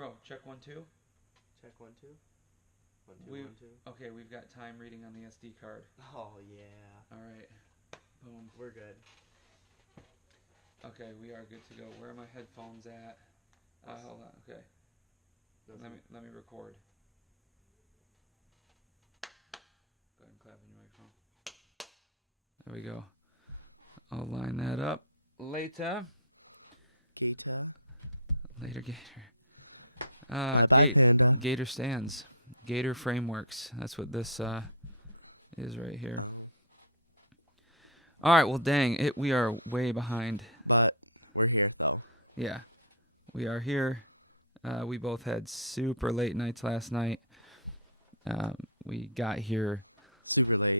GoPro, check 1 2. Check 1 2. 1 2 1 2. Okay, we've got time reading on the SD card. Oh yeah. All right, boom. We're good. Okay, we are good to go. Where are my headphones at? Hold on. Okay, let me record. Go ahead and clap in your microphone. There we go. I'll line that up later. Later, Gator. Gator stands. Gator frameworks. That's what this is right here. All right. Well, dang. We are way behind. Yeah. We are here. We both had super late nights last night. We got here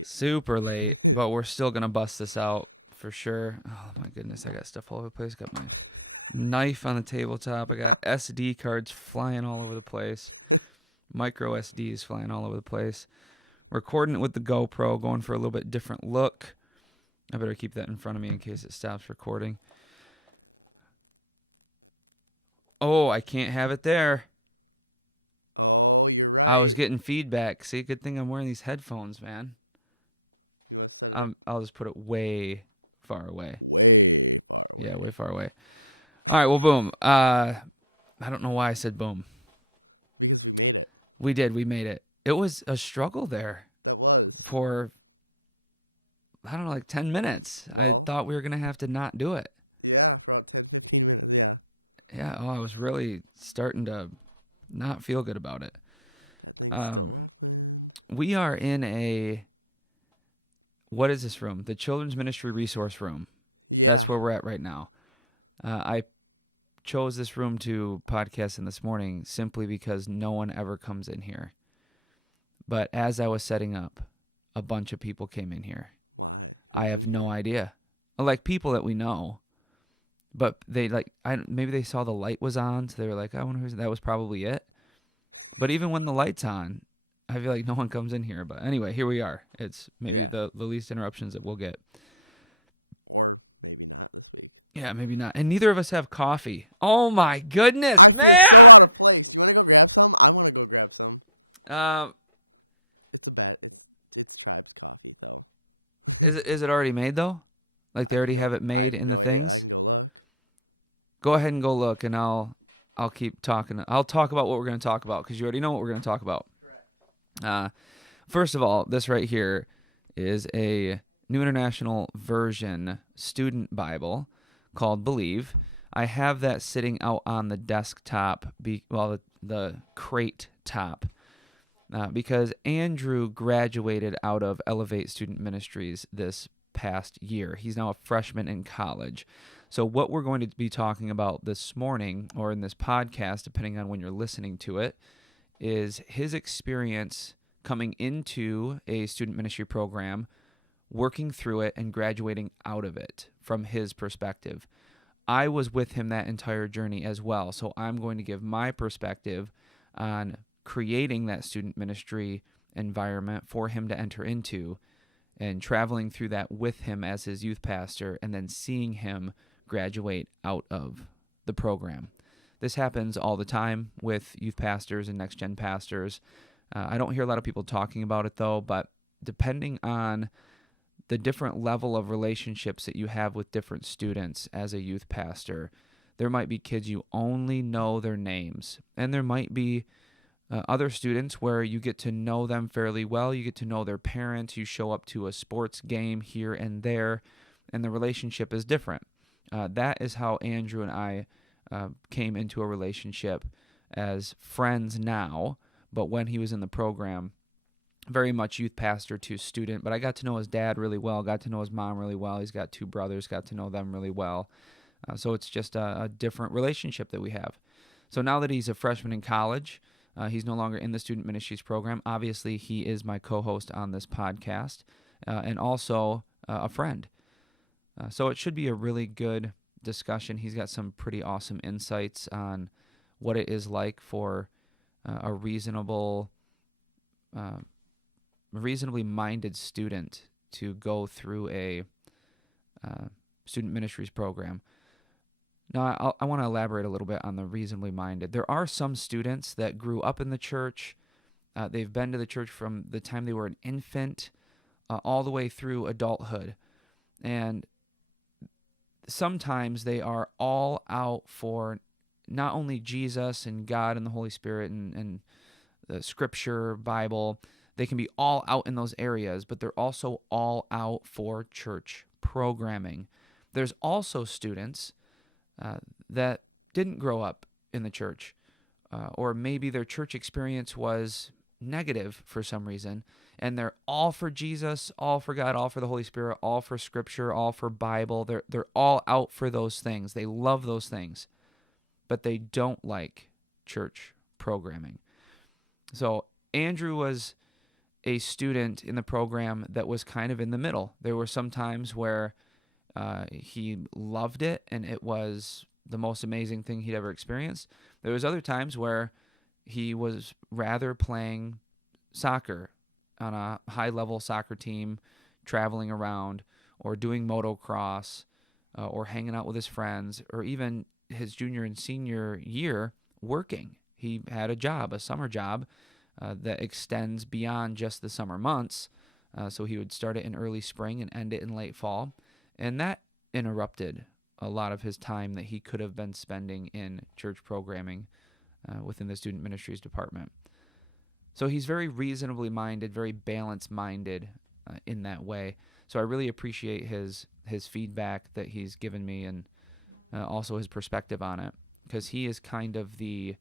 super late, but we're still going to bust this out for sure. Oh, my goodness. I got stuff all over the place. Got my knife on the tabletop. I got SD cards flying all over the place. Micro SDs flying all over the place. Recording it with the GoPro, going for a little bit different look. I better keep that in front of me in case it stops recording. Oh, I can't have it there. I was getting feedback. See, good thing I'm wearing these headphones, man. I'll just put it way far away. Yeah, way far away. All right, well, boom. I don't know why I said boom. We did. We made it. It was a struggle there for, I don't know, like 10 minutes. I thought we were going to have to not do it. Yeah, I was really starting to not feel good about it. Um, we are in what is this room? The Children's Ministry Resource Room. That's where we're at right now. I chose this room to podcast in this morning simply because no one ever comes in here. But as I was setting up, a bunch of people came in here. I have no idea. Like people that we know, but they maybe they saw the light was on, so they were like, I wonder who's that. Was probably it. But even when the light's on, I feel like no one comes in here. But anyway, here we are. It's maybe the least interruptions that we'll get. Yeah, maybe not. And neither of us have coffee. Oh my goodness, man! Um, is it already made though? Like they already have it made in the things? Go ahead and go look, and I'll keep talking. I'll talk about what we're going to talk about because you already know what we're going to talk about. First of all, this right here is a New International Version student Bible called Believe. I have that sitting out on the desktop, the crate top, because Andrew graduated out of Elevate Student Ministries this past year. He's now a freshman in college. So what we're going to be talking about this morning, or in this podcast, depending on when you're listening to it, is his experience coming into a student ministry program, working through it, and graduating out of it from his perspective. I was with him that entire journey as well, so I'm going to give my perspective on creating that student ministry environment for him to enter into and traveling through that with him as his youth pastor and then seeing him graduate out of the program. This happens all the time with youth pastors and next-gen pastors. I don't hear a lot of people talking about it, though, but depending on the different level of relationships that you have with different students as a youth pastor, there might be kids you only know their names, and there might be other students where you get to know them fairly well. You get to know their parents. You show up to a sports game here and there, and the relationship is different. That is how Andrew and I came into a relationship as friends now, but when he was in the program, very much youth pastor to student. But I got to know his dad really well, got to know his mom really well. He's got two brothers, got to know them really well. So it's just a different relationship that we have. So now that he's a freshman in college, he's no longer in the student ministries program. Obviously, he is my co-host on this podcast and also a friend. So it should be a really good discussion. He's got some pretty awesome insights on what it is like for a reasonably minded student to go through a student ministries program. Now, I want to elaborate a little bit on the reasonably minded. There are some students that grew up in the church. They've been to the church from the time they were an infant all the way through adulthood. And sometimes they are all out for not only Jesus and God and the Holy Spirit and the Scripture, Bible. They can be all out in those areas, but they're also all out for church programming. There's also students that didn't grow up in the church, or maybe their church experience was negative for some reason, and they're all for Jesus, all for God, all for the Holy Spirit, all for Scripture, all for Bible. They're all out for those things. They love those things, but they don't like church programming. So Andrew was a student in the program that was kind of in the middle. There were some times where he loved it and it was the most amazing thing he'd ever experienced. There was other times where he was rather playing soccer on a high-level soccer team, traveling around, or doing motocross, or hanging out with his friends, or even his junior and senior year working. He had a job, a summer job, that extends beyond just the summer months. So he would start it in early spring and end it in late fall. And that interrupted a lot of his time that he could have been spending in church programming within the student ministries department. So he's very reasonably minded, very balanced minded in that way. So I really appreciate his feedback that he's given me, and also his perspective on it, because he is kind of the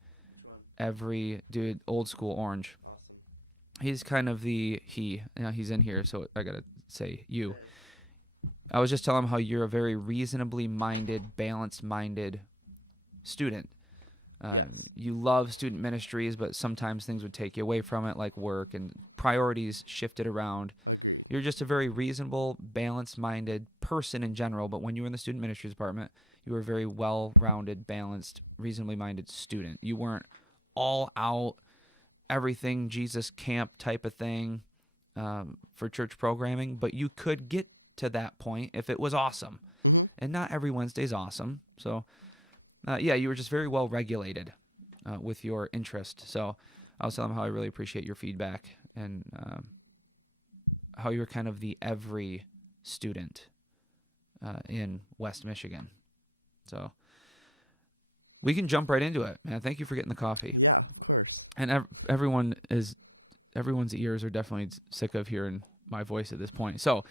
old school orange. He's kind of he's in here, so I gotta say you. I was just telling him how you're a very reasonably minded, balanced minded student. You love student ministries, but sometimes things would take you away from it, like work, and priorities shifted around. You're just a very reasonable, balanced-minded person in general, but when you were in the student ministries department, you were a very well-rounded, balanced, reasonably minded student. You weren't all out, everything Jesus camp type of thing for church programming, but you could get to that point if it was awesome. And not every Wednesday's awesome, so... you were just very well regulated with your interest. So I was telling him how I really appreciate your feedback, and how you're kind of the every student in West Michigan. So we can jump right into it, man. Thank you for getting the coffee. And everyone's ears are definitely sick of hearing my voice at this point. So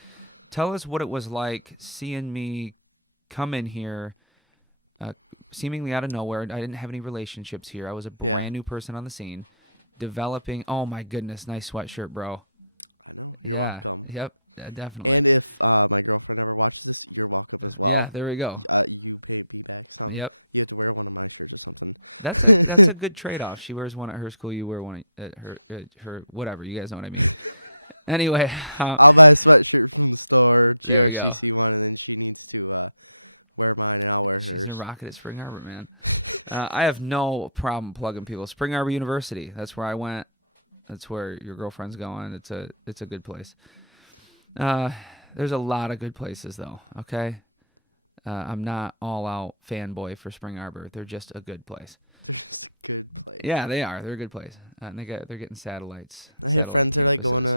tell us what it was like seeing me come in here seemingly out of nowhere. I didn't have any relationships here. I was a brand new person on the scene, developing. Oh my goodness, nice sweatshirt, bro. Yeah, yep, definitely. Yeah, there we go. Yep, that's a good trade off. She wears one at her school. You wear one at her whatever. You guys know what I mean. Anyway, there we go. She's a rocket at Spring Arbor, man. I have no problem plugging people. Spring Arbor University. That's where I went. That's where your girlfriend's going. It's a good place. There's a lot of good places though. Okay, I'm not all out fanboy for Spring Arbor. They're just a good place. Yeah, they are. They're a good place. And they're getting satellite campuses.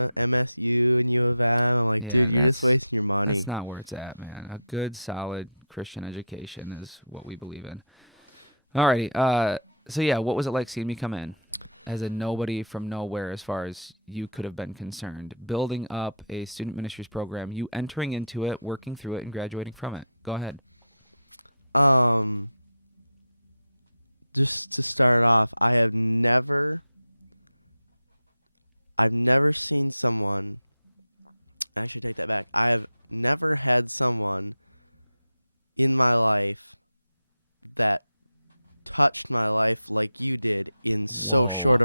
Yeah, that's not where it's at, man. A good, solid Christian education is what we believe in. Alrighty. So yeah, what was it like seeing me come in as a nobody from nowhere, as far as you could have been concerned, building up a student ministries program, you entering into it, working through it, and graduating from it? Go ahead. Whoa.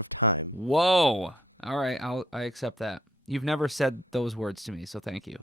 Whoa. All right, I accept that. You've never said those words to me, so thank you.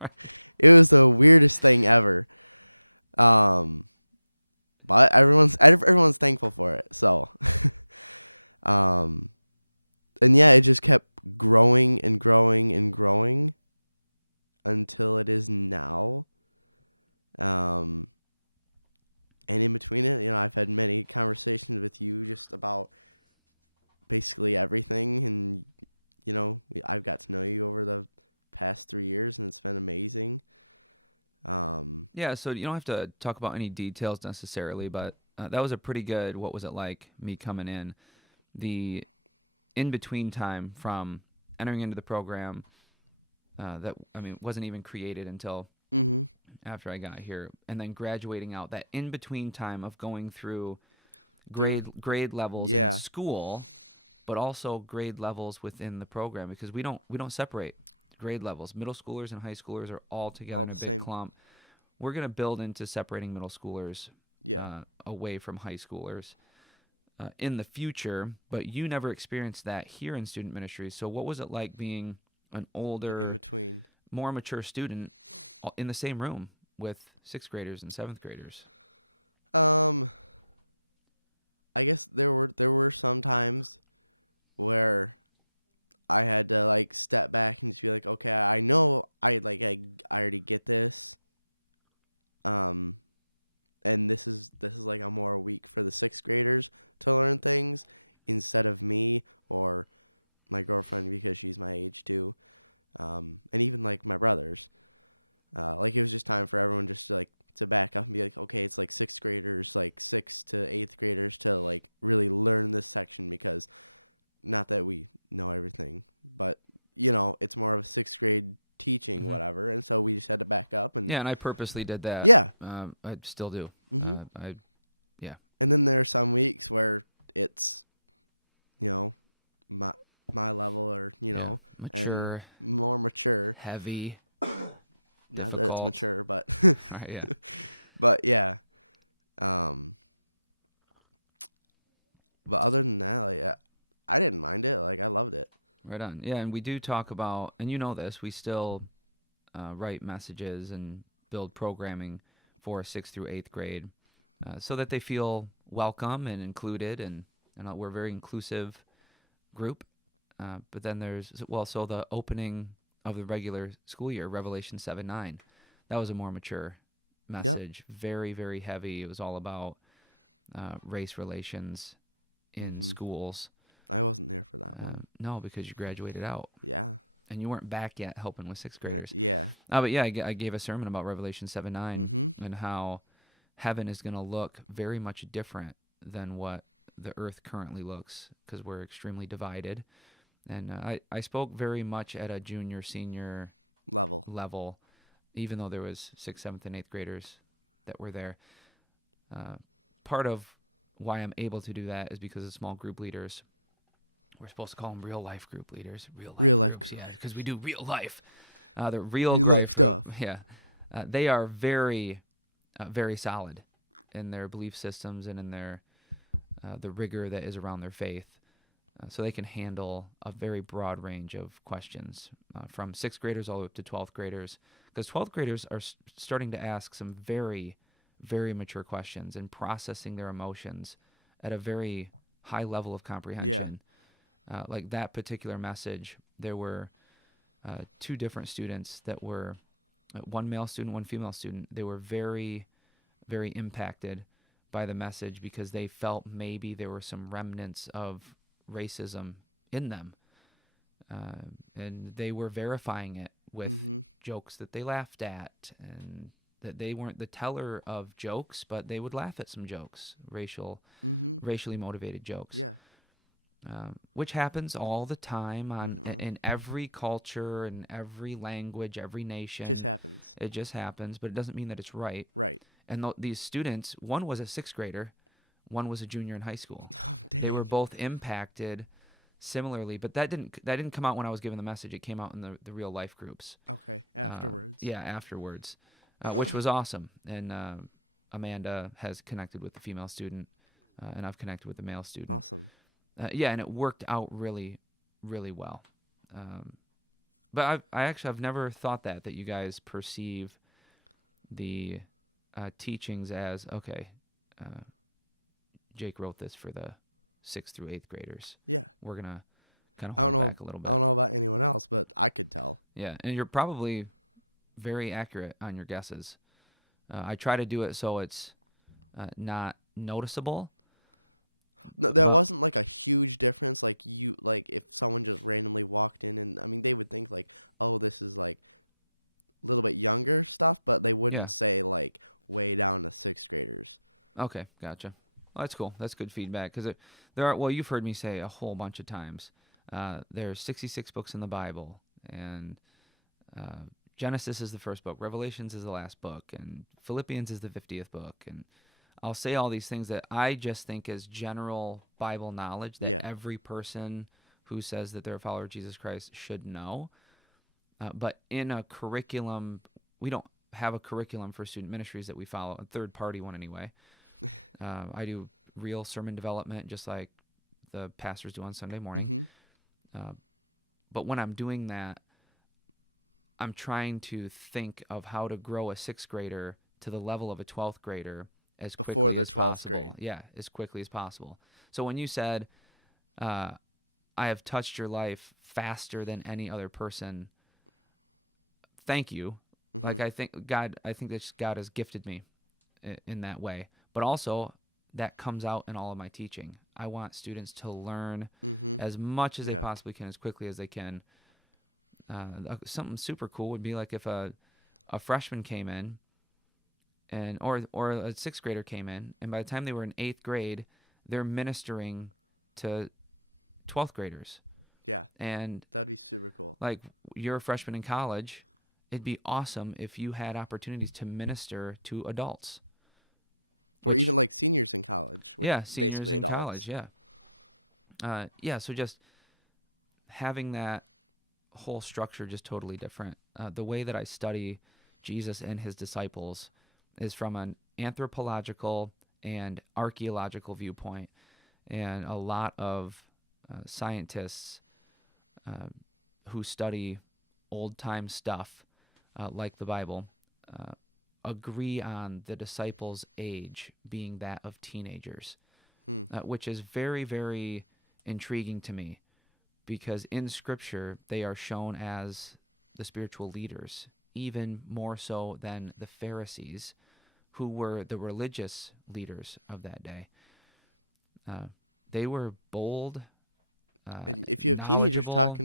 Right. Yeah, so you don't have to talk about any details necessarily, but that was a pretty good. What was it like me coming in? The in between time from entering into the program that I mean wasn't even created until after I got here, and then graduating out. That in between time of going through grade levels in school, but also grade levels within the program because we don't separate grade levels. Middle schoolers and high schoolers are all together in a big clump. We're going to build into separating middle schoolers away from high schoolers in the future, but you never experienced that here in student ministries. So, what was it like being an older, more mature student in the same room with sixth graders and seventh graders? Hmm. Yeah, and I purposely did that. I still do. I yeah, yeah, mature, heavy, difficult. All right, yeah. Right on. Yeah, and we do talk about, and you know this, we still write messages and build programming for sixth through eighth grade so that they feel welcome and included, and we're a very inclusive group. But then so the opening of the regular school year, Revelation 7:9, that was a more mature message, very, very heavy. It was all about race relations in schools. No, because you graduated out and you weren't back yet helping with sixth graders. But yeah, I gave a sermon about Revelation 7:9 and how heaven is going to look very much different than what the earth currently looks because we're extremely divided. And I spoke very much at a junior, senior level, even though there was sixth, seventh, and eighth graders that were there. Uh, Part of why I'm able to do that is because of small group leaders. We're supposed to call them real life group leaders, real life groups, yeah, because we do real life. The real life group, yeah, they are very, very solid in their belief systems and in their the rigor that is around their faith. So they can handle a very broad range of questions from sixth graders all the way up to 12th graders. Because 12th graders are starting to ask some very, very mature questions and processing their emotions at a very high level of comprehension. Like that particular message, there were two different students that were one male student, one female student. They were very, very impacted by the message because they felt maybe there were some remnants of racism in them. And they were verifying it with jokes that they laughed at, and that they weren't the teller of jokes, but they would laugh at some jokes, racially motivated jokes, which happens all the time in every culture and every language, every nation. It just happens, but it doesn't mean that it's right. And these students, one was a sixth grader, one was a junior in high school. They were both impacted similarly, but that didn't come out when I was giving the message. It came out in the real life groups. Yeah, afterwards, which was awesome. And Amanda has connected with the female student, and I've connected with the male student. Yeah, and it worked out really, really well. Um, But I've never thought that you guys perceive the teachings as, okay, uh, Jake wrote this for the 6th through 8th graders. We're going to kind of hold back a little bit. Yeah, and you're probably very accurate on your guesses. I try to do it so it's not noticeable, but yeah. Okay, gotcha. Well, that's cool. That's good feedback because there are. Well, you've heard me say a whole bunch of times. There's 66 books in the Bible, and uh, Genesis is the first book, Revelations is the last book, and Philippians is the 50th book. And I'll say all these things that I just think is general Bible knowledge that every person who says that they're a follower of Jesus Christ should know. But in a curriculum, we don't have a curriculum for student ministries that we follow, a third party one anyway. I do real sermon development just like the pastors do on Sunday morning. But when I'm doing that, I'm trying to think of how to grow a 6th grader to the level of a 12th grader as quickly as possible. Yeah, as quickly as possible. So when you said, I have touched your life faster than any other person, thank you. Like I think that God has gifted me in that way. But also that comes out in all of my teaching. I want students to learn as much as they possibly can, as quickly as they can. Something super cool would be like if a freshman came in and or a 6th grader came in, and by the time they were in 8th grade, they're ministering to 12th graders. And like you're a freshman in college, it'd be awesome if you had opportunities to minister to adults. Which, yeah, seniors in college, yeah. Yeah, so just having that whole structure just totally different. The way that I study Jesus and his disciples is from an anthropological and archaeological viewpoint. And a lot of scientists who study old-time stuff, like the Bible, agree on the disciples' age being that of teenagers, which is very, very intriguing to me because in Scripture they are shown as the spiritual leaders, even more so than the Pharisees, who were the religious leaders of that day. They were bold, knowledgeable.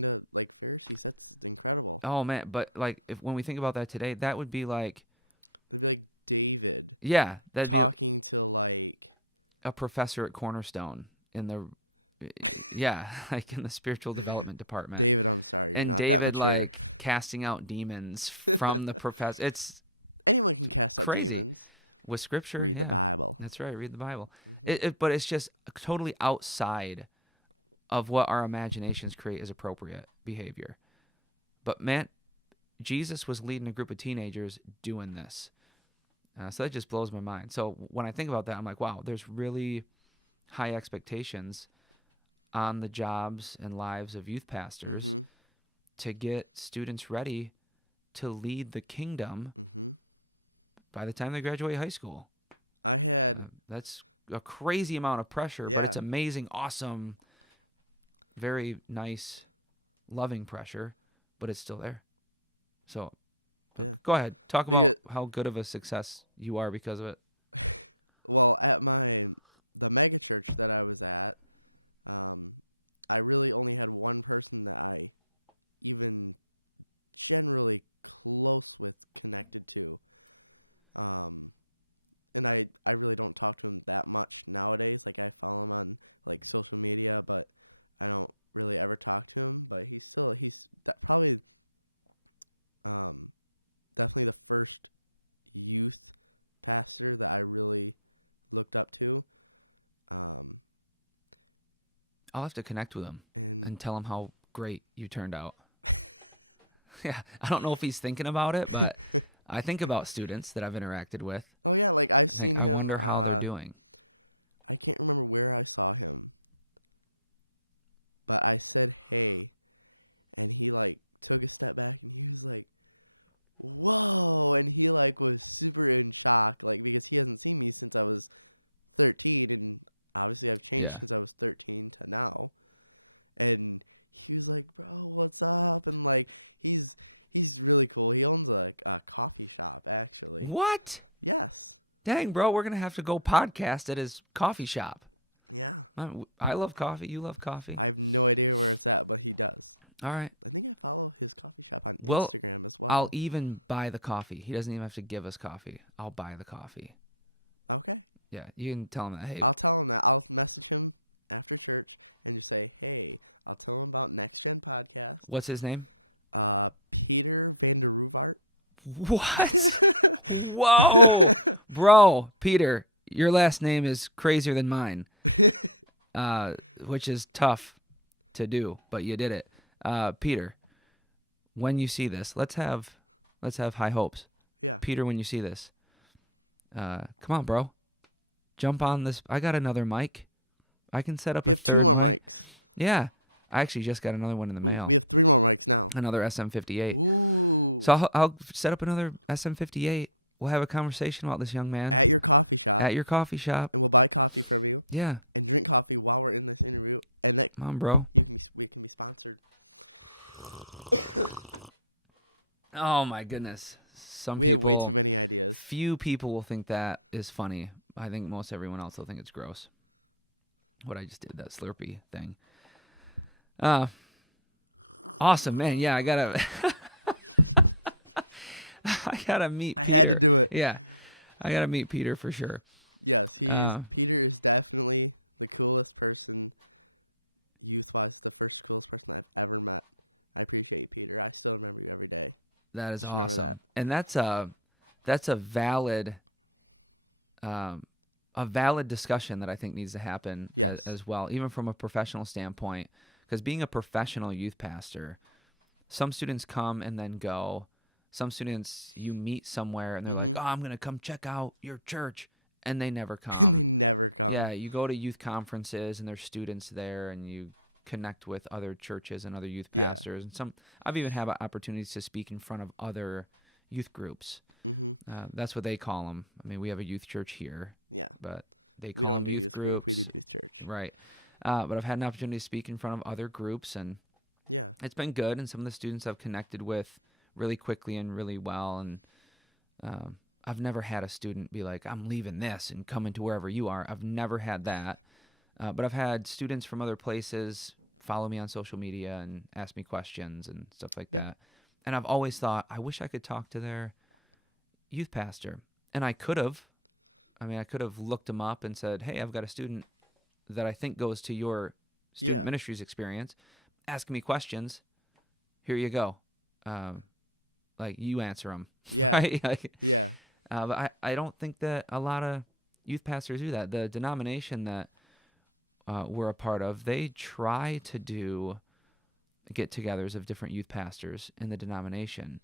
Oh man, but like if when we think about that today, that would be like, yeah, that'd be a professor at Cornerstone in the, yeah, like in the spiritual development department. And David like casting out demons from the professor. It's crazy with Scripture. Yeah, that's right. Read the Bible. But it's just totally outside of what our imaginations create as appropriate behavior. But man, Jesus was leading a group of teenagers doing this. So that just blows my mind. So when I think about that, I'm like, wow, there's really high expectations on the jobs and lives of youth pastors to get students ready to lead the kingdom by the time they graduate high school. That's a crazy amount of pressure, but it's amazing, awesome, very nice, loving pressure, but it's still there. So go ahead. Talk about how good of a success you are because of it. I'll have to connect with him and tell him how great you turned out. Yeah, I don't know if he's thinking about it, but I think about students that I've interacted with. I wonder how they're doing. Yeah. What? Dang, bro, we're gonna have to go podcast at his coffee shop. I love coffee. You love coffee. All right. Well, I'll even buy the coffee. He doesn't even have to give us coffee. I'll buy the coffee. Yeah, you can tell him that. Hey, what's his name? What? Whoa, bro, Peter, your last name is crazier than mine, uh, which is tough to do, but you did it. Peter, when you see this, let's have high hopes. Peter, when you see this, come on, bro, jump on this. I got another mic. I can set up a third mic. Yeah, I actually just got another one in the mail. Another SM58. So I'll set up another SM58. We'll have a conversation about this young man at your coffee shop. Yeah, come on, bro. Oh my goodness. Few people will think that is funny. I think most everyone else will think it's gross. What I just did, that Slurpee thing. Uh, awesome, man. Yeah, I gotta, I gotta meet Peter. Yeah, I gotta meet Peter for sure. Uh, that is awesome, and that's um, a valid discussion that I think needs to happen as well, even from a professional standpoint. Because being a professional youth pastor, some students come and then go. Some students you meet somewhere and they're like, "Oh, I'm gonna come check out your church," and they never come. Yeah, you go to youth conferences and there's students there, and you connect with other churches and other youth pastors. And I've even had opportunities to speak in front of other youth groups. That's what they call them. I mean, we have a youth church here, but they call them youth groups, right? But I've had an opportunity to speak in front of other groups, and it's been good. And some of the students I've connected with really quickly and really well. And I've never had a student be like, "I'm leaving this and coming to wherever you are." I've never had that. But I've had students from other places follow me on social media and ask me questions and stuff like that. And I've always thought, I wish I could talk to their youth pastor. And I could have. I mean, I could have looked him up and said, "Hey, I've got a student that I think goes to your student ministries experience. Ask me questions. Here you go. Um, like, you answer them." Right? But I don't think that a lot of youth pastors do that. The denomination that we're a part of, they try to do get-togethers of different youth pastors in the denomination,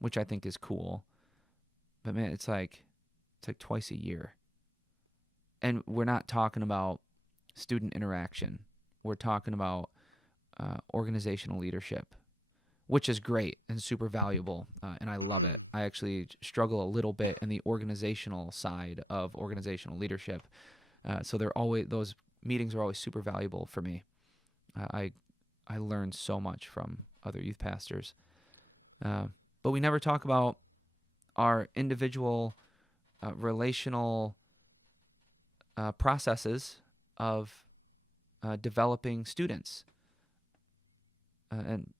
which I think is cool. But man, it's like twice a year, and we're not talking about student interaction. We're talking about organizational leadership, which is great and super valuable, and I love it. I actually struggle a little bit in the organizational side of organizational leadership, so those meetings are always super valuable for me. I learn so much from other youth pastors, but we never talk about our individual relational processes of developing students, and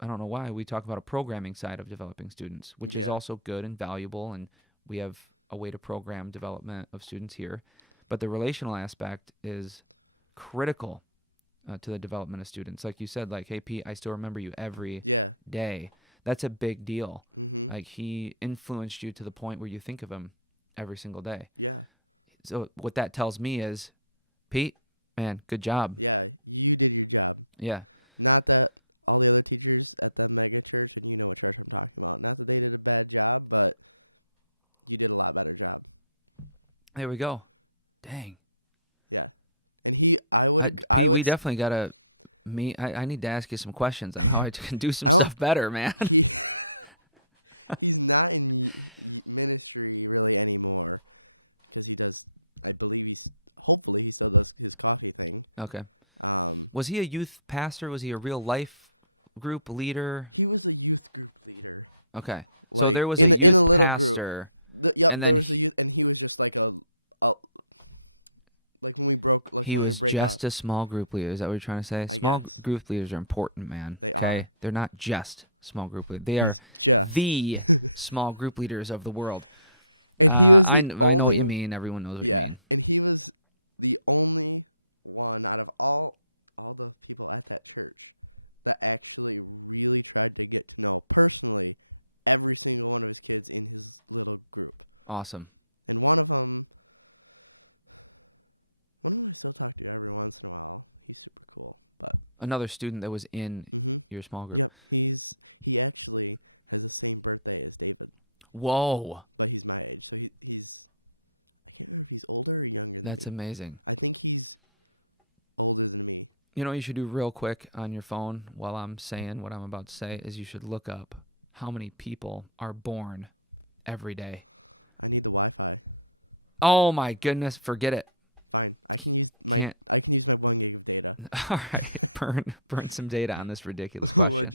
I don't know why we talk about a programming side of developing students, which is also good and valuable, and we have a way to program development of students here. But the relational aspect is critical to the development of students. Like you said, like, "Hey, Pete, I still remember you every day." That's a big deal. Like, he influenced you to the point where you think of him every single day. So what that tells me is, Pete, man, good job. Yeah, there we go. Dang. Pete, we definitely got to meet. I need to ask you some questions on how I can do some stuff better, man. Okay. Was he a youth pastor? Was he a real life group leader? Okay. So there was a youth pastor, and then he was just a small group leader. Is that what you're trying to say? Small group leaders are important, man. Okay? They're not just small group leaders. They are the small group leaders of the world. I know what you mean. Everyone knows what you mean. Awesome. Another student that was in your small group. Whoa. That's amazing. You know what you should do real quick on your phone while I'm saying what I'm about to say is you should look up how many people are born every day. Oh my goodness, forget it. Can't. All right, burn some data on this ridiculous question.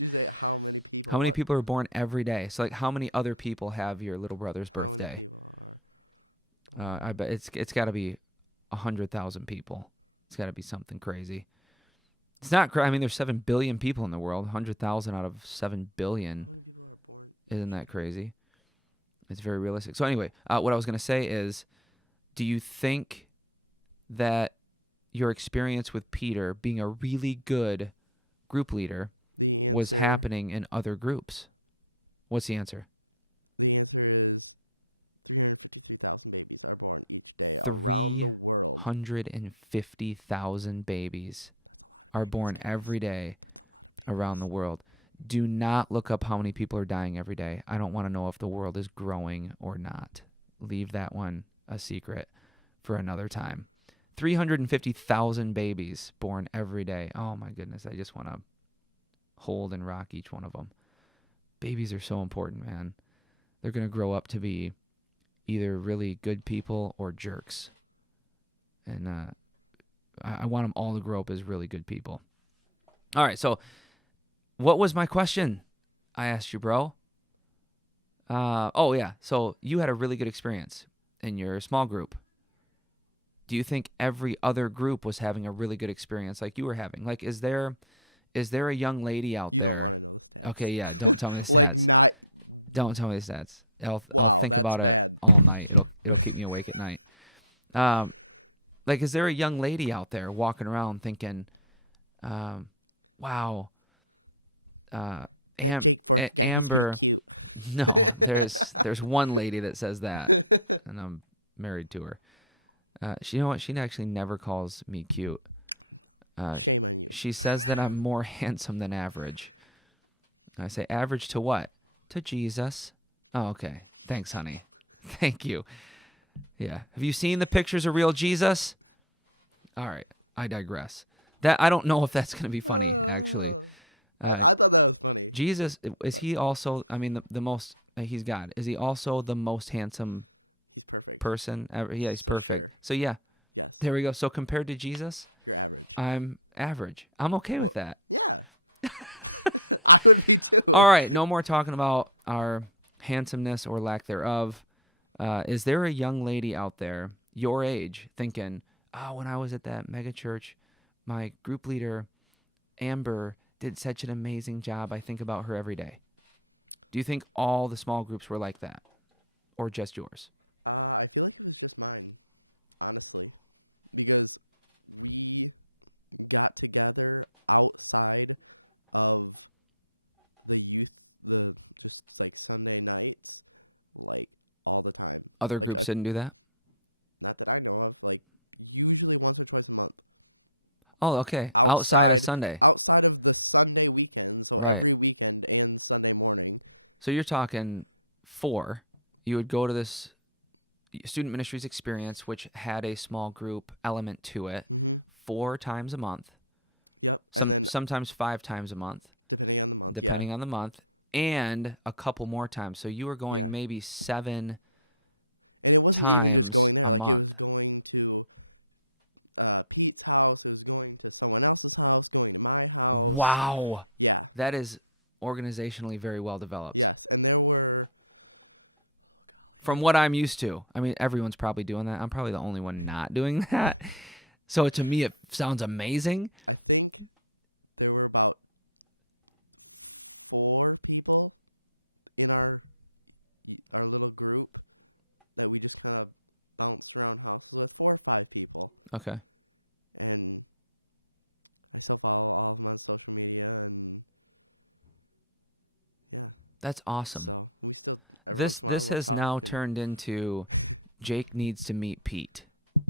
How many people are born every day? So, like, how many other people have your little brother's birthday? I bet it's got to be 100,000 people. It's got to be something crazy. It's not. I mean, there's 7 billion people in the world. 100,000 out of 7 billion. Isn't that crazy? It's very realistic. So anyway, what I was going to say is, do you think that your experience with Peter being a really good group leader was happening in other groups? What's the answer? 350,000 babies are born every day around the world. Do not look up how many people are dying every day. I don't want to know if the world is growing or not. Leave that one a secret for another time. 350,000 babies born every day. Oh my goodness, I just want to hold and rock each one of them. Babies are so important, man. They're going to grow up to be either really good people or jerks. And I want them all to grow up as really good people. All right, so what was my question? I asked you, bro. Oh, yeah. So you had a really good experience in your small group. Do you think every other group was having a really good experience like you were having? Like, is there a young lady out there? Okay, yeah. Don't tell me the stats. Don't tell me the stats. I'll think about it all night. It'll keep me awake at night. Like, is there a young lady out there walking around thinking, wow, Amber? No, there's one lady that says that, and I'm married to her. You know what? She actually never calls me cute. She says that I'm more handsome than average. I say, average to what? To Jesus. Oh, okay. Thanks, honey. Thank you. Yeah. Have you seen the pictures of real Jesus? All right. I digress. That I don't know if that's going to be funny, actually. Jesus, is he also, I mean, the most, he's God. Is he also the most handsome person ever? Yeah, he's perfect. So, yeah, there we go. So, compared to Jesus, I'm average. I'm okay with that. All right, no more talking about our handsomeness or lack thereof. Is there a young lady out there, your age, thinking, oh, when I was at that mega church, my group leader, Amber, did such an amazing job. I think about her every day. Do you think all the small groups were like that, or just yours? Other groups didn't do that? Oh, okay. Outside of Sunday. Right. So you're talking 4. You would go to this student ministries experience, which had a small group element to it, 4 times a month. Sometimes 5 times a month, depending on the month, and a couple more times. So you were going maybe 7 times a month. Wow. That is organizationally very well developed. From what I'm used to. I mean, everyone's probably doing that. I'm probably the only one not doing that. So to me, it sounds amazing. Okay. That's awesome. This has now turned into Jake needs to meet Pete.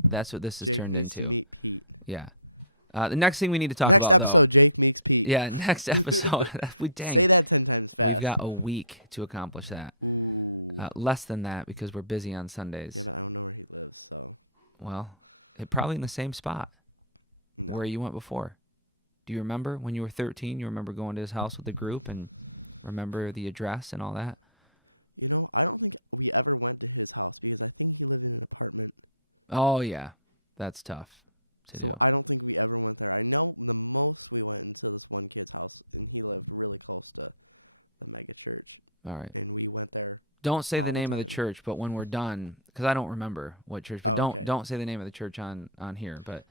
That's what this has turned into. Yeah. The next thing we need to talk about, though, yeah, next episode. We've got a week to accomplish that. Less than that because we're busy on Sundays. Well, probably in the same spot where you went before. Do you remember when you were 13? You remember going to his house with the group and remember the address and all that? Oh yeah, that's tough to do. All right. Don't say the name of the church, but when we're done, because I don't remember what church, but don't say the name of the church on here. But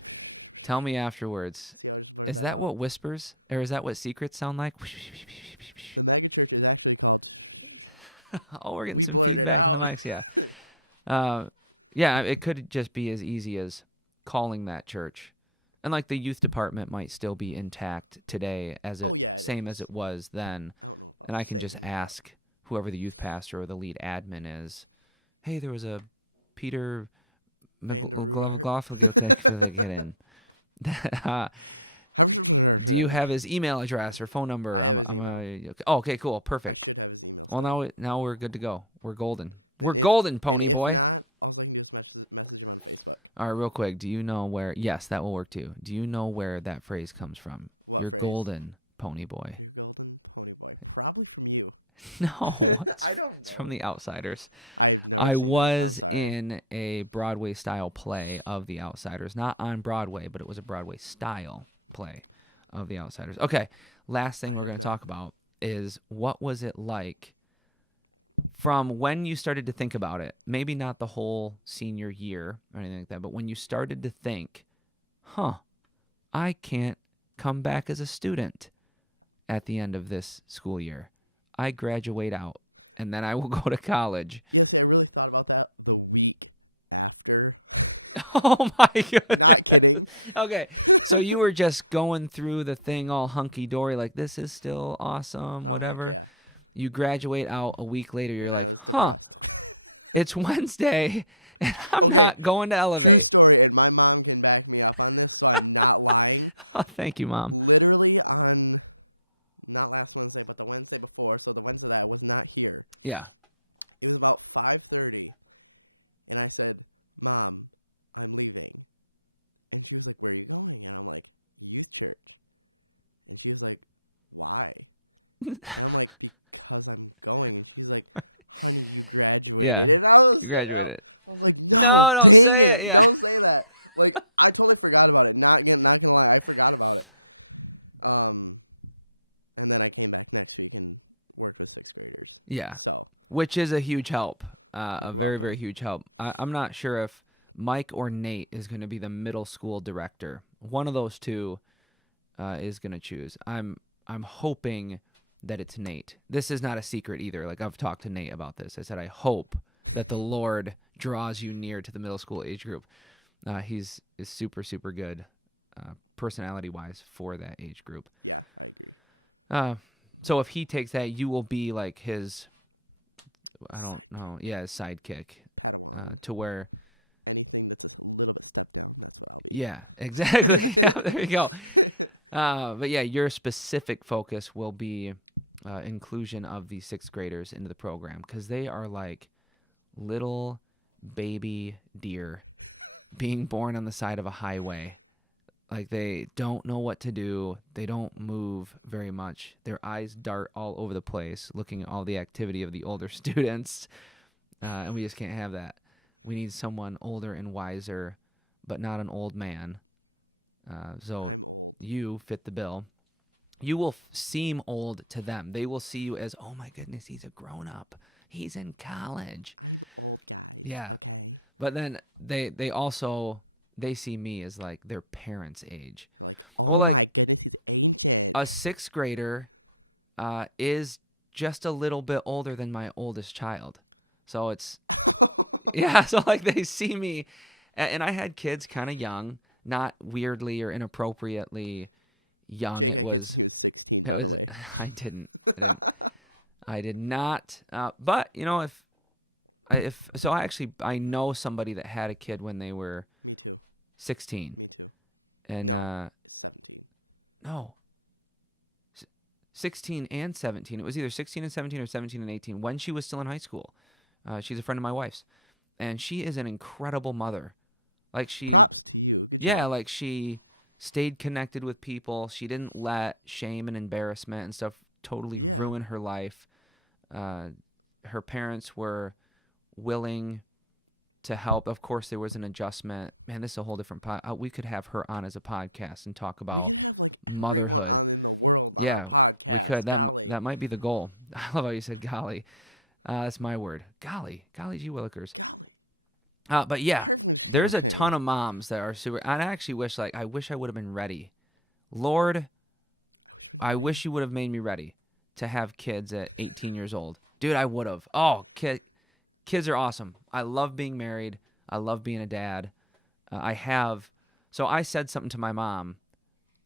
tell me afterwards. Is that what whispers, or is that what secrets sound like? Oh, we're getting some feedback in the mics. Yeah. Uh, yeah. It could just be as easy as calling that church, and like the youth department might still be intact today, same as it was then, and I can just ask whoever the youth pastor or the lead admin is, hey, there was a Peter McLaughlin. Do you have his email address or phone number? Okay, cool, perfect. Well, now we're good to go. We're golden. We're golden, pony boy. All right, real quick. Do you know where? Yes, that will work too. Do you know where that phrase comes from? You're golden, pony boy. No, it's from The Outsiders. I was in a Broadway style play of The Outsiders, not on Broadway, but it was a Broadway style play of The Outsiders. Okay, last thing we're going to talk about is what was it like from when you started to think about it? Maybe not the whole senior year or anything like that, but when you started to think, I can't come back as a student at the end of this school year. I graduate out, and then I will go to college. Oh my goodness. Okay, so you were just going through the thing all hunky dory, like this is still awesome, whatever. You graduate out a week later, you're like, it's Wednesday, and I'm not going to Elevate. Oh, thank you, Mom. Yeah. Yeah, you graduated. No, don't say it. Yeah. Yeah, which is a huge help, a very, very huge help. I'm not sure if Mike or Nate is going to be the middle school director. One of those two is going to choose. I'm hoping that it's Nate. This is not a secret either. Like I've talked to Nate about this. I said I hope that the Lord draws you near to the middle school age group. He's is super, super good, personality wise for that age group. Uh, so if he takes that, you will be like his, I don't know, yeah, his sidekick, to where, yeah, exactly. Yeah, there you go. But yeah, your specific focus will be inclusion of the sixth graders into the program because they are like little baby deer being born on the side of a highway. Like they don't know what to do. They don't move very much. Their eyes dart all over the place, looking at all the activity of the older students. And we just can't have that. We need someone older and wiser, but not an old man, So you fit the bill. You will seem old to them. They will see you as, oh my goodness, he's a grown up. He's in college. Yeah. But then they also they see me as like their parents' age. Well, like a sixth grader is just a little bit older than my oldest child. So it's yeah. So like they see me, and I had kids kind of young, not weirdly or inappropriately young. It was. I did not. But you know, if so, I know somebody that had a kid when they were 16, and no, 16 and 17. It was either 16 and 17 or 17 and 18 when she was still in high school. She's a friend of my wife's, and she is an incredible mother. Like yeah, like she stayed connected with people. She didn't let shame and embarrassment and stuff totally ruin her life. Uh, Her parents were willing to help. Of course, there was an adjustment. Man, this is a whole different we could have her on as a podcast and talk about motherhood. Yeah, we could. That might be the goal. I love how you said golly. That's my word. Golly gee willikers. But yeah, there's a ton of moms that are super. I actually wish I wish I would have been ready. Lord, I wish you would have made me ready to have kids at 18 years old. Dude, I would have. Oh, kids are awesome. I love being married. I love being a dad. So I said something to my mom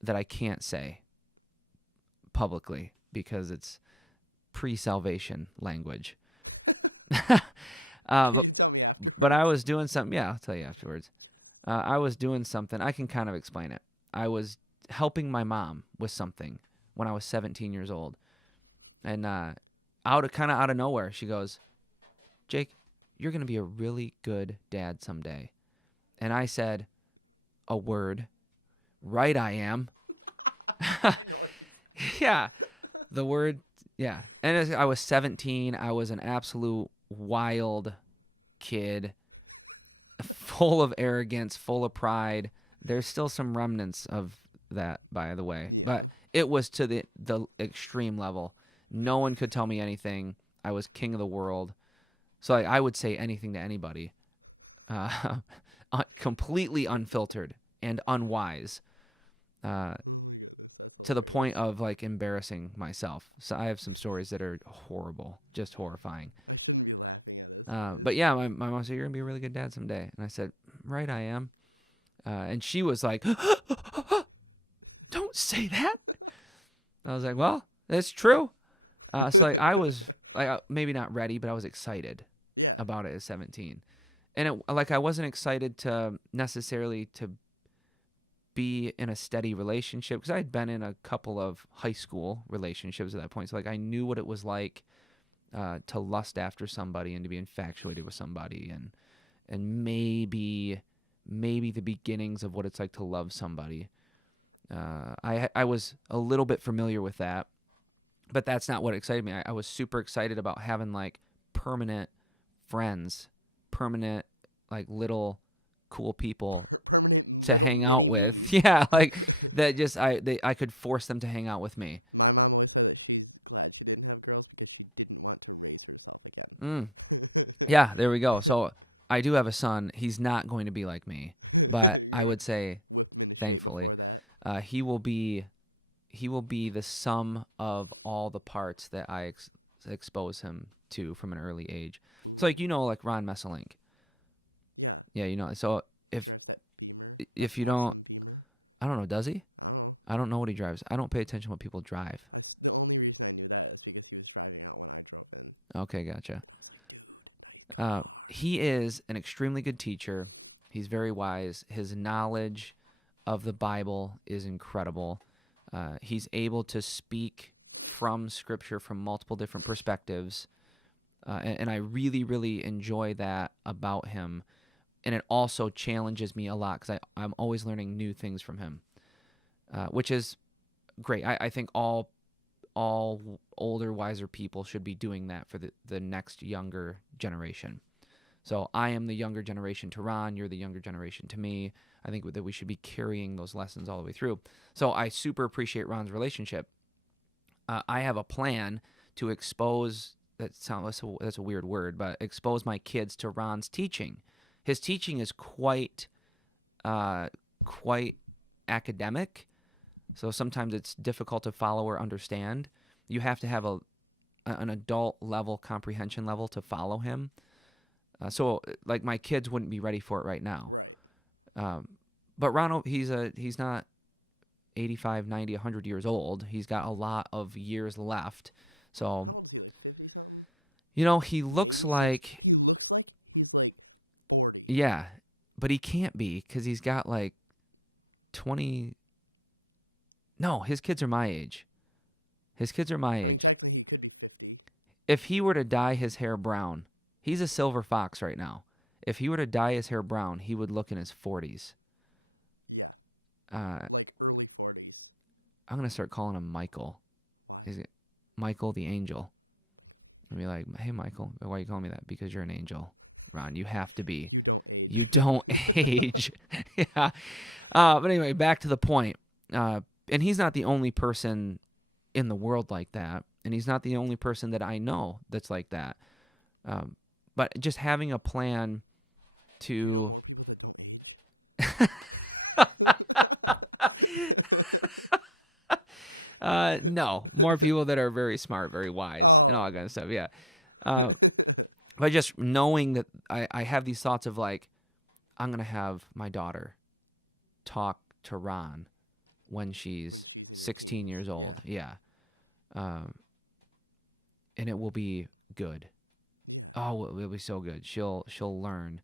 that I can't say publicly because it's pre-salvation language. But I was doing something. Yeah, I'll tell you afterwards. I was doing something. I can kind of explain it. I was helping my mom with something when I was 17 years old, and out of nowhere, she goes, "Jake, you're gonna be a really good dad someday." And I said, "A word, right? I am." Yeah, the word. Yeah, and as I was 17. I was an absolute wild kid, full of arrogance, full of pride. There's still some remnants of that, by the way, but it was to the extreme level. No one could tell me anything. I was king of the world. So I would say anything to anybody, completely unfiltered and unwise, to the point of like embarrassing myself. So I have some stories that are horrible, just horrifying. But yeah, my mom said, "You're gonna be a really good dad someday," and I said, "Right, I am." And she was like, "Don't say that." I was like, "Well, that's true." So like I was like maybe not ready, but I was excited about it at 17, and I wasn't excited to necessarily to be in a steady relationship because I had been in a couple of high school relationships at that point. So like I knew what it was like to lust after somebody and to be infatuated with somebody, and maybe the beginnings of what it's like to love somebody. I was a little bit familiar with that, but that's not what excited me. I was super excited about having like permanent friends, permanent like little cool people to hang out with. Yeah, like that. Just I could force them to hang out with me. Mm. Yeah, there we go. So I do have a son. He's not going to be like me, but I would say, thankfully, he will be the sum of all the parts that I expose him to from an early age. So like like Ron Messelink. Yeah, So if you don't, I don't know, does he? I don't know what he drives. I don't pay attention to what people drive. Okay, gotcha. He is an extremely good teacher. He's very wise. His knowledge of the Bible is incredible. He's able to speak from Scripture from multiple different perspectives, and I really, really enjoy that about him. And it also challenges me a lot because I'm always learning new things from him, which is great. I think all older, wiser people should be doing that for the next younger generation. So I am the younger generation to Ron. You're the younger generation to me. I think that we should be carrying those lessons all the way through. So I super appreciate Ron's relationship. I have a plan to expose. That's a weird word, but expose my kids to Ron's teaching. His teaching is quite academic, so sometimes it's difficult to follow or understand. You have to have an adult level comprehension level to follow him. So like my kids wouldn't be ready for it right now. But Ron, he's not 85, 90, 100 years old. He's got a lot of years left. So, he looks like, yeah, but he can't be because he's got like 20. No, his kids are my age. His kids are my age. If he were to dye his hair brown, he's a silver fox right now. If he were to dye his hair brown, he would look in his 40s. I'm going to start calling him Michael. Is it Michael the Angel? I'll be like, hey, Michael, why are you calling me that? Because you're an angel, Ron. You have to be. You don't age. Yeah. But anyway, back to the point. And he's not the only person in the world like that. And he's not the only person that I know that's like that. But just having a plan to... No, more people that are very smart, very wise, and all that kind of stuff. Yeah. But just knowing that I have these thoughts of like, I'm going to have my daughter talk to Ron when she's 16 years old. Yeah. And it will be good. Oh, it'll be so good. She'll learn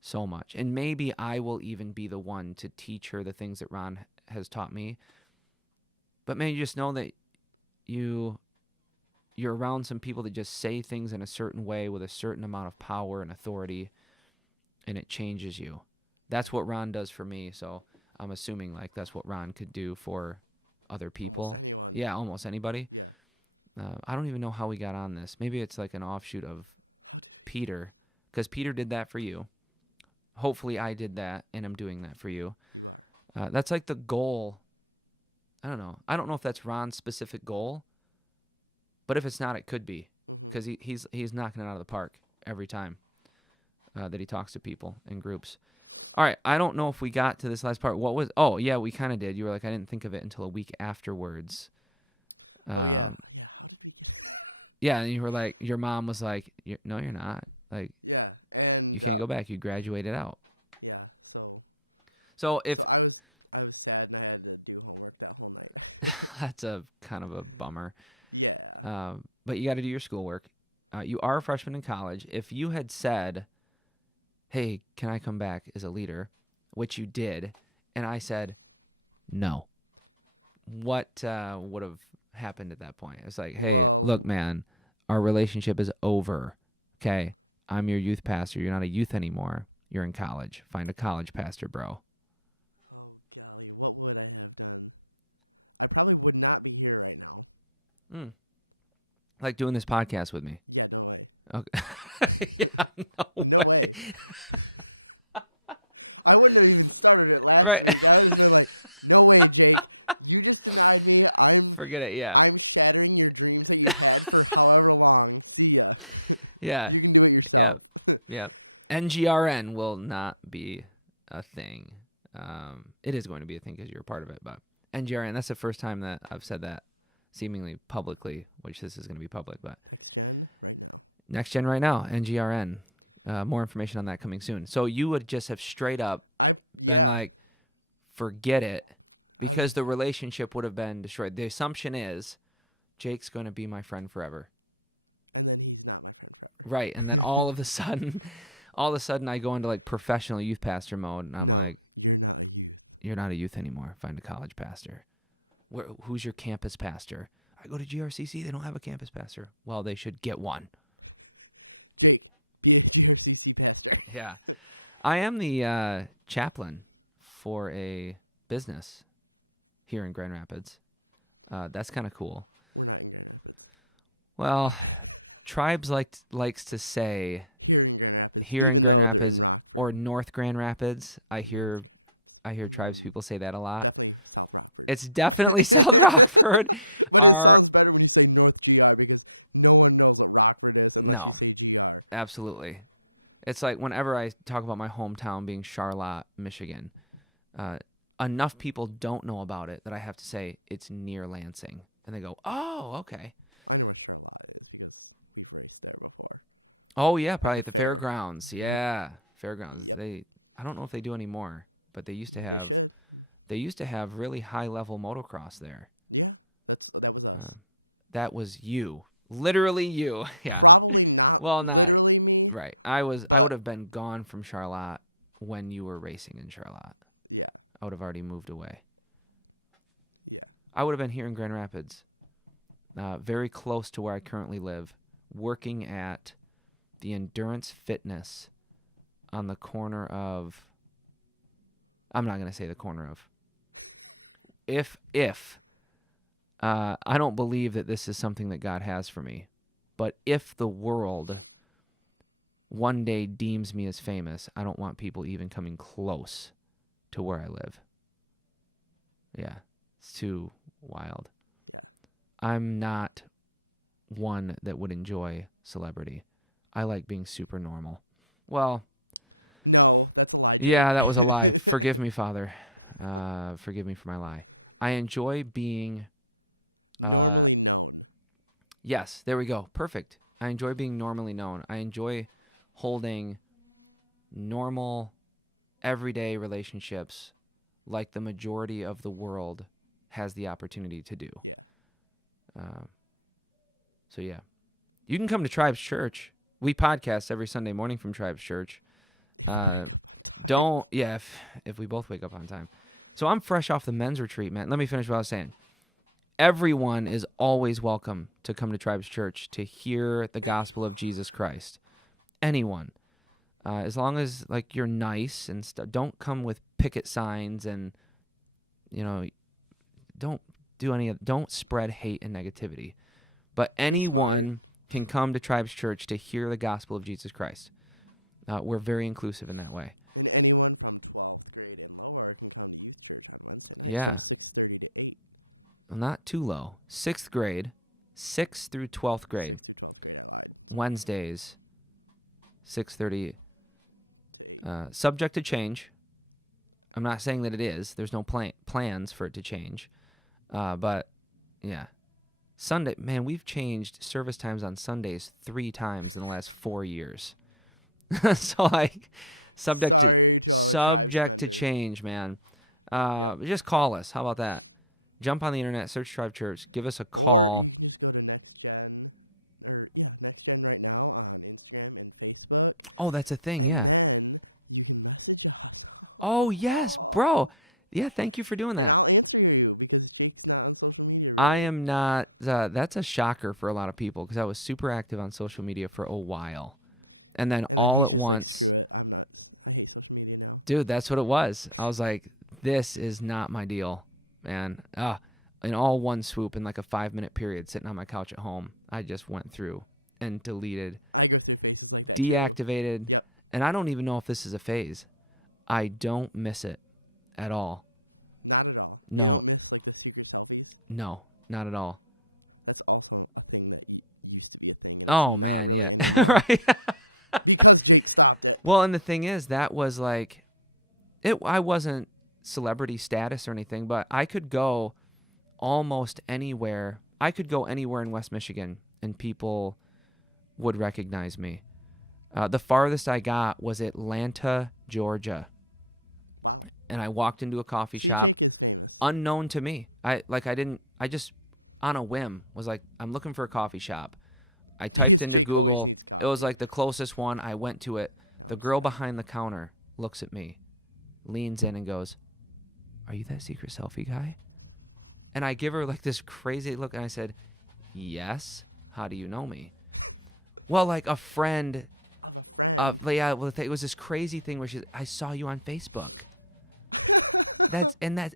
so much. And maybe I will even be the one to teach her the things that Ron has taught me. But man, you just know that you're around some people that just say things in a certain way with a certain amount of power and authority, and it changes you. That's what Ron does for me, so I'm assuming like that's what Ron could do for other people. Yeah, almost anybody. I don't even know how we got on this. Maybe it's like an offshoot of Peter, because Peter did that for you. Hopefully I did that, and I'm doing that for you. That's like the goal. I don't know. I don't know if that's Ron's specific goal, but if it's not, it could be, because he's knocking it out of the park every time that he talks to people in groups. All right, I don't know if we got to this last part. What was? Oh, yeah, we kind of did. You were like, I didn't think of it until a week afterwards. Yeah, and you were like, your mom was like, no, you're not. Like, you can't go back. You graduated out. So if that's a kind of a bummer. But you got to do your schoolwork. You are a freshman in college. If you had said, hey, can I come back as a leader, which you did, and I said, no, what would have happened at that point? It's like, hey, look, man, our relationship is over. Okay, I'm your youth pastor. You're not a youth anymore. You're in college. Find a college pastor, bro. Like doing this podcast with me. Okay. Yeah, no way. Right. Forget it, yeah. Yeah. Yeah. Yeah. NGRN will not be a thing. It is going to be a thing because you're a part of it, but NGRN, that's the first time that I've said that seemingly publicly, which this is going to be public, but Next Gen right now, NGRN. More information on that coming soon. So you would just have straight up been like, forget it, because the relationship would have been destroyed. The assumption is Jake's going to be my friend forever. Right. And then all of a sudden I go into like professional youth pastor mode, and I'm like, you're not a youth anymore. Find a college pastor. Who's your campus pastor? I go to GRCC. They don't have a campus pastor. Well, they should get one. Yeah. I am the chaplain for a business here in Grand Rapids. That's kind of cool. Well, Tribes likes to say here in Grand Rapids or North Grand Rapids. I hear tribes people say that a lot. It's definitely South Rockford. No, absolutely. It's like whenever I talk about my hometown being Charlotte, Michigan, uh, enough people don't know about it that I have to say it's near Lansing, and they go, "Oh, okay." Oh yeah, probably at the fairgrounds. Yeah, fairgrounds. I don't know if they do anymore, but they used to have really high level motocross there. Uh, that was you, literally you. Yeah. Well, not right. I would have been gone from Charlotte when you were racing in Charlotte. I would have already moved away. I would have been here in Grand Rapids, very close to where I currently live, working at the Endurance Fitness on the corner of. I'm not gonna say the corner of. If I don't believe that this is something that God has for me, but if the world one day deems me as famous, I don't want people even coming close to where I live. Yeah, it's too wild. I'm not one that would enjoy celebrity. I like being super normal. Well, yeah, that was a lie. Forgive me, Father. Forgive me for my lie. I enjoy being. Uh, yes, there we go. Perfect. I enjoy being normally known. I enjoy holding normal, everyday relationships like the majority of the world has the opportunity to do. Um, so, yeah. You can come to Tribes Church. We podcast every Sunday morning from Tribes Church. Uh, don't, yeah, if we both wake up on time. So I'm fresh off the men's retreat, man. Let me finish what I was saying. Everyone is always welcome to come to Tribes Church to hear the gospel of Jesus Christ. Anyone. As long as, like, you're nice and stuff. Don't come with picket signs and, don't don't spread hate and negativity. But anyone can come to Tribes Church to hear the gospel of Jesus Christ. We're very inclusive in that way. Yeah. Well, not too low. 6th grade, 6th through 12th grade. Wednesdays, 6:30. Subject to change. I'm not saying that it is. There's no plans for it to change. But, yeah. Sunday, man, we've changed service times on Sundays 3 times in the last 4 years. So, like, subject to change, man. Just call us. How about that? Jump on the internet, search Tribe Church, give us a call. Oh, that's a thing, yeah. Oh, yes, bro. Yeah, thank you for doing that. I am not. That's a shocker for a lot of people because I was super active on social media for a while. And then all at once, dude, that's what it was. I was like, this is not my deal, man. In all one swoop, in like a 5-minute period, sitting on my couch at home, I just went through and deleted, deactivated, and I don't even know if this is a phase. I don't miss it at all. No, no, not at all. Oh man, yeah, right. Well, and the thing is, that was like it. I wasn't celebrity status or anything, but I could go almost anywhere. I could go anywhere in West Michigan, and people would recognize me. The farthest I got was Atlanta, Georgia, and I walked into a coffee shop, unknown to me. I just on a whim was like, I'm looking for a coffee shop. I typed into Google. It was like the closest one. I went to it. The girl behind the counter looks at me, leans in and goes, "Are you that secret selfie guy?" And I give her like this crazy look and I said, "Yes. How do you know me?" Well, like a friend yeah, well, it was this crazy thing where I saw you on Facebook.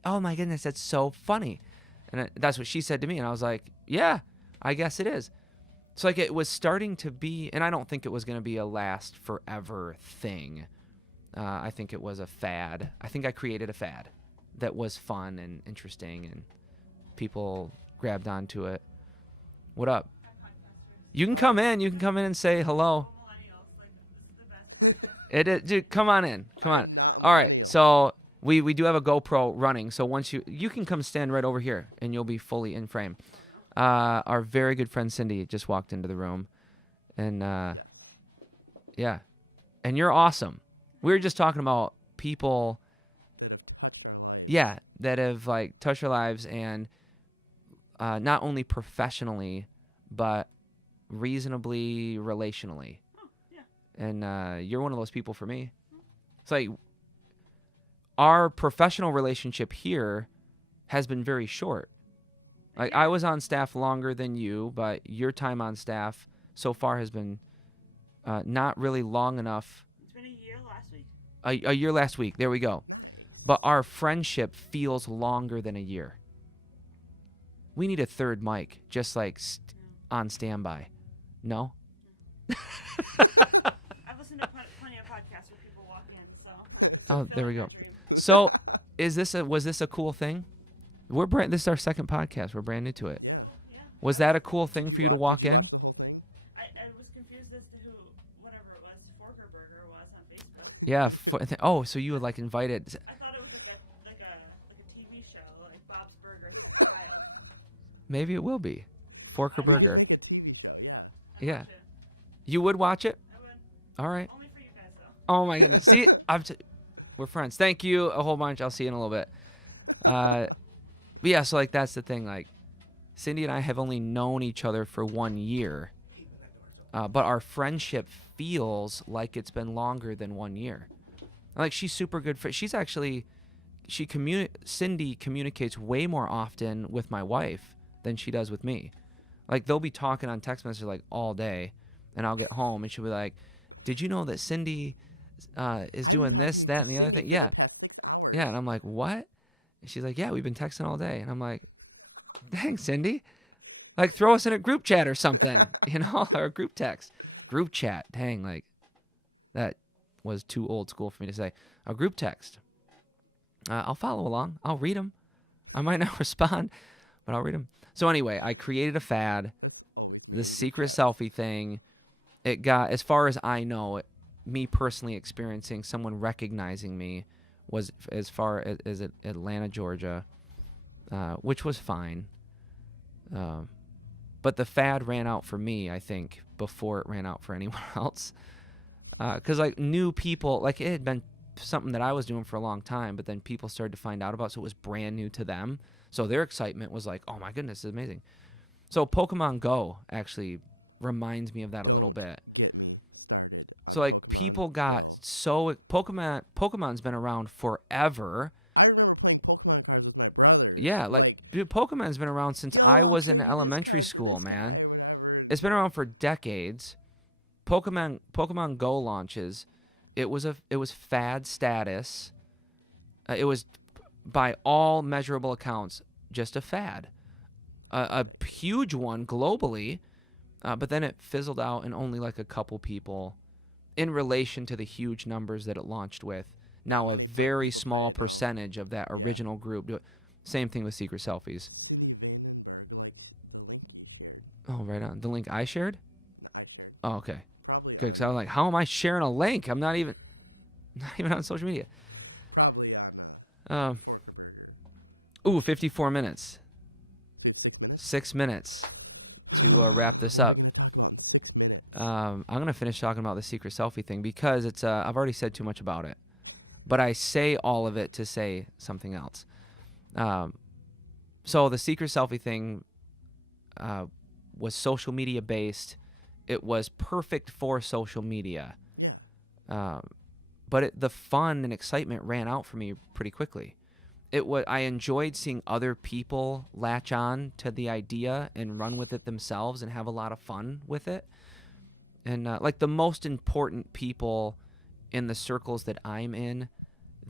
Oh my goodness, that's so funny. And that's what she said to me. And I was like, yeah, I guess it is. So like it was starting to be, and I don't think it was going to be a last forever thing. I think it was a fad. I think I created a fad that was fun and interesting, and people grabbed onto it. What up? You can come in. You can come in and say hello. Dude, come on in. Come on. All right. So we do have a GoPro running. So once you can come stand right over here, and you'll be fully in frame. Our very good friend Cindy just walked into the room, and yeah, and you're awesome. We were just talking about people, yeah, that have like touched our lives, and not only professionally, but reasonably relationally. Oh, yeah. And you're one of those people for me. It's like our professional relationship here has been very short. Like I was on staff longer than you, but your time on staff so far has been not really long enough. It's been a year last week. A year last week. There we go. But our friendship feels longer than a year. We need a third mic, just like on standby. No? I've listened to plenty of podcasts where people walk in, so Oh, there we go. So, was this a cool thing? This is our second podcast. We're brand new to it. Yeah. Was that a cool thing for you to walk in? I was confused as to who, whatever it was, ForkerBurger was on Facebook. Yeah. So you would like invited. I thought it was like a TV show, like Bob's Burgers Child. Maybe it will be. ForkerBurger. Yeah. Watch it. You would watch it? I would. All right. Only for you guys, though. Oh my goodness. See, we're friends. Thank you a whole bunch. I'll see you in a little bit. But yeah, so like that's the thing. Like Cindy and I have only known each other for 1 year, but our friendship feels like it's been longer than 1 year. Like she's super good for. She's actually, Cindy communicates way more often with my wife than she does with me. Like they'll be talking on text messages like all day, and I'll get home and she'll be like, "Did you know that Cindy is doing this, that, and the other thing?" Yeah, and I'm like, "What?" And she's like, "Yeah, we've been texting all day." And I'm like, "Dang, Cindy, like throw us in a group chat or something, or a group text, group chat." Dang, like that was too old school for me to say. A group text. I'll follow along. I'll read them. I might not respond, but I'll read them. So anyway, I created a fad, the secret selfie thing. It got, as far as I know, me personally experiencing someone recognizing me was as far as Atlanta, Georgia, which was fine. But the fad ran out for me, I think, before it ran out for anyone else. Because like new people, like it had been something that I was doing for a long time, but then people started to find out about, so it was brand new to them. So their excitement was like, "Oh my goodness, this is amazing." So Pokemon Go actually reminds me of that a little bit. So like people got so Pokemon's been around forever. Yeah, like dude, Pokemon's been around since I was in elementary school, man. It's been around for decades. Pokemon Go launches. It was fad status. It was by all measurable accounts just a fad. A huge one globally, but then it fizzled out and only like a couple people in relation to the huge numbers that it launched with. Now a very small percentage of that original group do it. Same thing with secret selfies. Oh, right on. The link I shared? Oh, okay. Good, because I was like, how am I sharing a link? I'm not even on social media. 54 minutes. 6 minutes to wrap this up. I'm going to finish talking about the secret selfie thing because it's I've already said too much about it. But I say all of it to say something else. So the secret selfie thing was social media based. It was perfect for social media. But the fun and excitement ran out for me pretty quickly. I enjoyed seeing other people latch on to the idea and run with it themselves and have a lot of fun with it. And like the most important people in the circles that I'm in,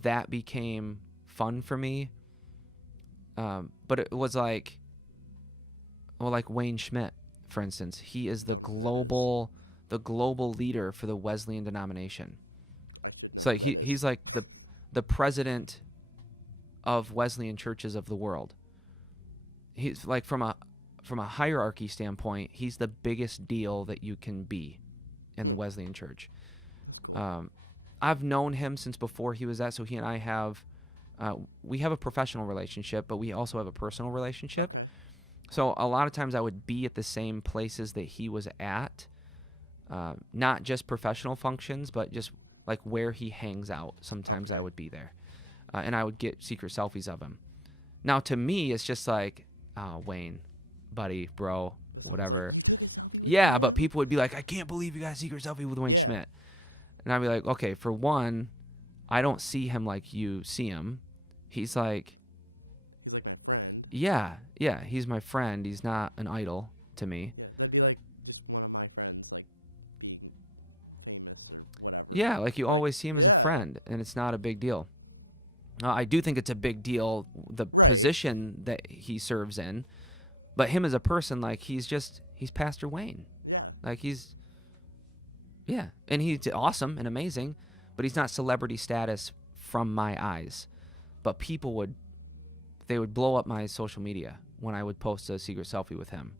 that became fun for me. But it was like Wayne Schmidt, for instance, he is the global leader for the Wesleyan denomination. So like he's like the president of Wesleyan churches of the world. He's like from a hierarchy standpoint, he's the biggest deal that you can be in the Wesleyan church. I've known him since before he was that, so he and I have we have a professional relationship, but we also have a personal relationship. So a lot of times I would be at the same places that he was at, not just professional functions, but just like where he hangs out. Sometimes I would be there, and I would get secret selfies of him. Now to me, it's just like, oh, Wayne, buddy, bro, whatever. Yeah, but people would be like, I can't believe you got a secret selfie with Wayne Schmidt. And I'd be like, okay, for one, I don't see him like you see him. He's like, yeah, he's my friend. He's not an idol to me. Yeah, like you always see him as a friend, and it's not a big deal. I do think it's a big deal, the position that he serves in, but him as a person, like he's Pastor Wayne. Like yeah, and he's awesome and amazing, but he's not celebrity status from my eyes. But people would blow up my social media when I would post a secret selfie with him.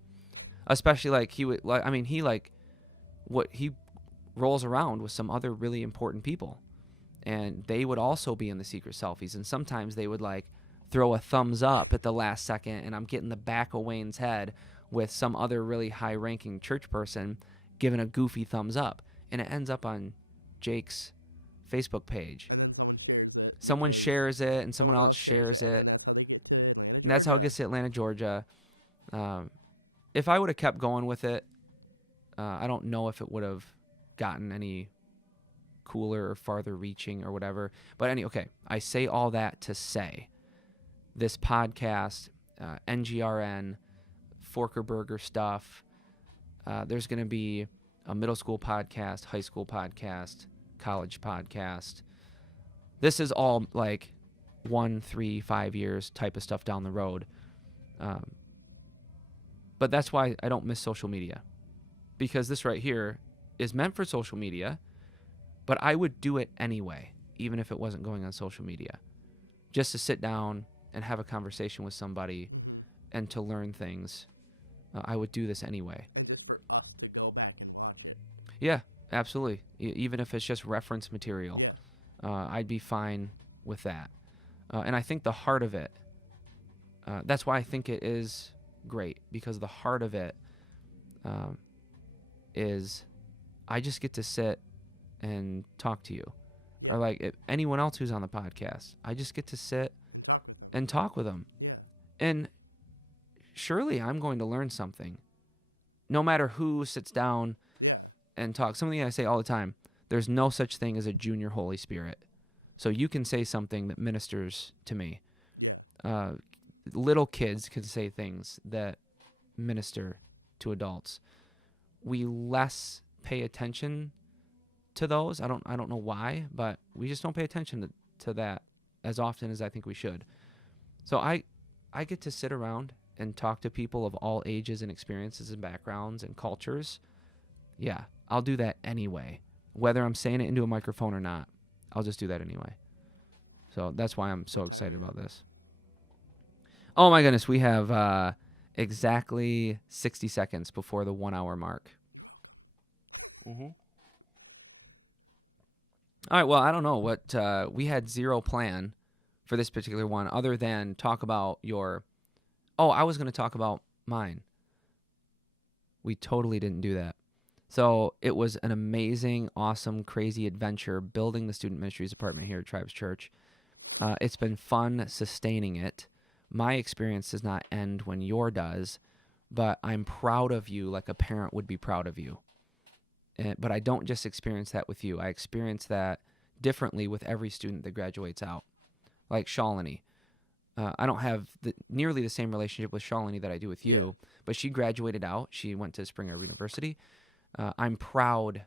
Especially like he rolls around with some other really important people, and they would also be in the secret selfies, and sometimes they would like throw a thumbs up at the last second, and I'm getting the back of Wayne's head with some other really high-ranking church person giving a goofy thumbs up, and it ends up on Jake's Facebook page. Someone shares it, and someone else shares it, and that's how it gets to Atlanta, Georgia. If I would have kept going with it, I don't know if it would have gotten any cooler or farther reaching or whatever. But okay, I say all that to say this podcast, NGRN, ForkerBurger stuff, there's going to be a middle school podcast, high school podcast, college podcast. This is all like 1, 3, 5 years type of stuff down the road. But that's why I don't miss social media, because this right here is meant for social media, but I would do it anyway, even if it wasn't going on social media, just to sit down and have a conversation with somebody and to learn things. I would do this anyway. Yeah, absolutely. Even if it's just reference material, I'd be fine with that. And I think the heart of it, that's why I think it is great, because the heart of it is I just get to sit and talk to you. Or like if anyone else who's on the podcast, I just get to sit and talk with them. And surely I'm going to learn something, no matter who sits down and talks. Something I say all the time, there's no such thing as a junior Holy Spirit. So you can say something that ministers to me. Little kids can say things that minister to adults. We less pay attention to those. I don't know why, but we just don't pay attention to that as often as I think we should. So I get to sit around and talk to people of all ages and experiences and backgrounds and cultures. Yeah, I'll do that anyway. Whether I'm saying it into a microphone or not, I'll just do that anyway. So that's why I'm so excited about this. Oh my goodness, we have exactly 60 seconds before the 1 hour mark. Mm-hmm. All right, well, I don't know what we had zero plan for this particular one other than talk about your... Oh, I was going to talk about mine. We totally didn't do that. So it was an amazing, awesome, crazy adventure building the student ministries department here at Tribes Church. It's been fun sustaining it. My experience does not end when your does, but I'm proud of you like a parent would be proud of you. But I don't just experience that with you. I experience that differently with every student that graduates out. Like Shalini. I don't have nearly the same relationship with Shalini that I do with you, but she graduated out. She went to Springer University. I'm proud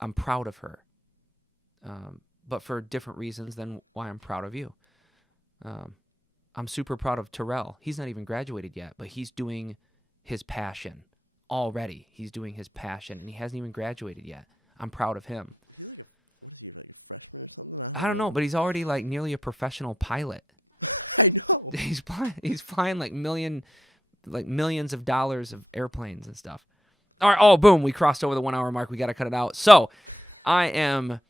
of her. But for different reasons than why I'm proud of you. I'm super proud of Terrell. He's not even graduated yet, but he's doing his passion already he's doing his passion, and he hasn't even graduated yet. I'm proud of him. I don't know, but he's already like nearly a professional pilot. He's flying like millions of dollars of airplanes and stuff. All right, oh boom, we crossed over the 1 hour mark. We got to cut it out. So I am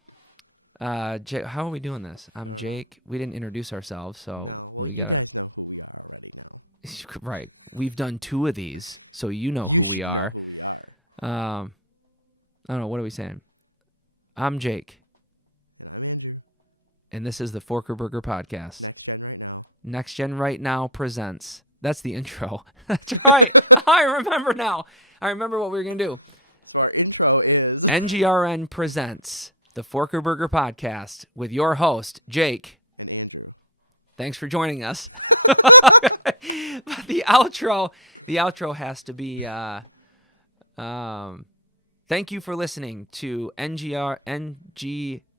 Jake. How are we doing this? I'm Jake. We didn't introduce ourselves, so we gotta. Right, we've done 2 of these, so you know who we are. I don't know. What are we saying? I'm Jake, and this is the ForkerBurger Podcast. Next Gen Right Now presents. That's the intro. That's right. I remember now. I remember what we were going to do. NGRN presents the ForkerBurger Podcast with your host, Jake. Thanks for joining us. But the outro has to be, thank you for listening to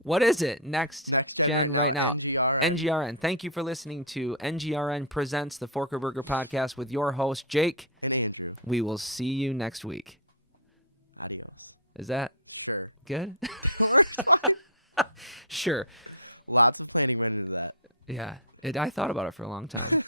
what is it? Next Gen Right Now. NGRN. Thank you for listening to NGRN Presents the ForkerBurger Podcast with your host, Jake. We will see you next week. Is that good? Sure. Yeah. I thought about it for a long time.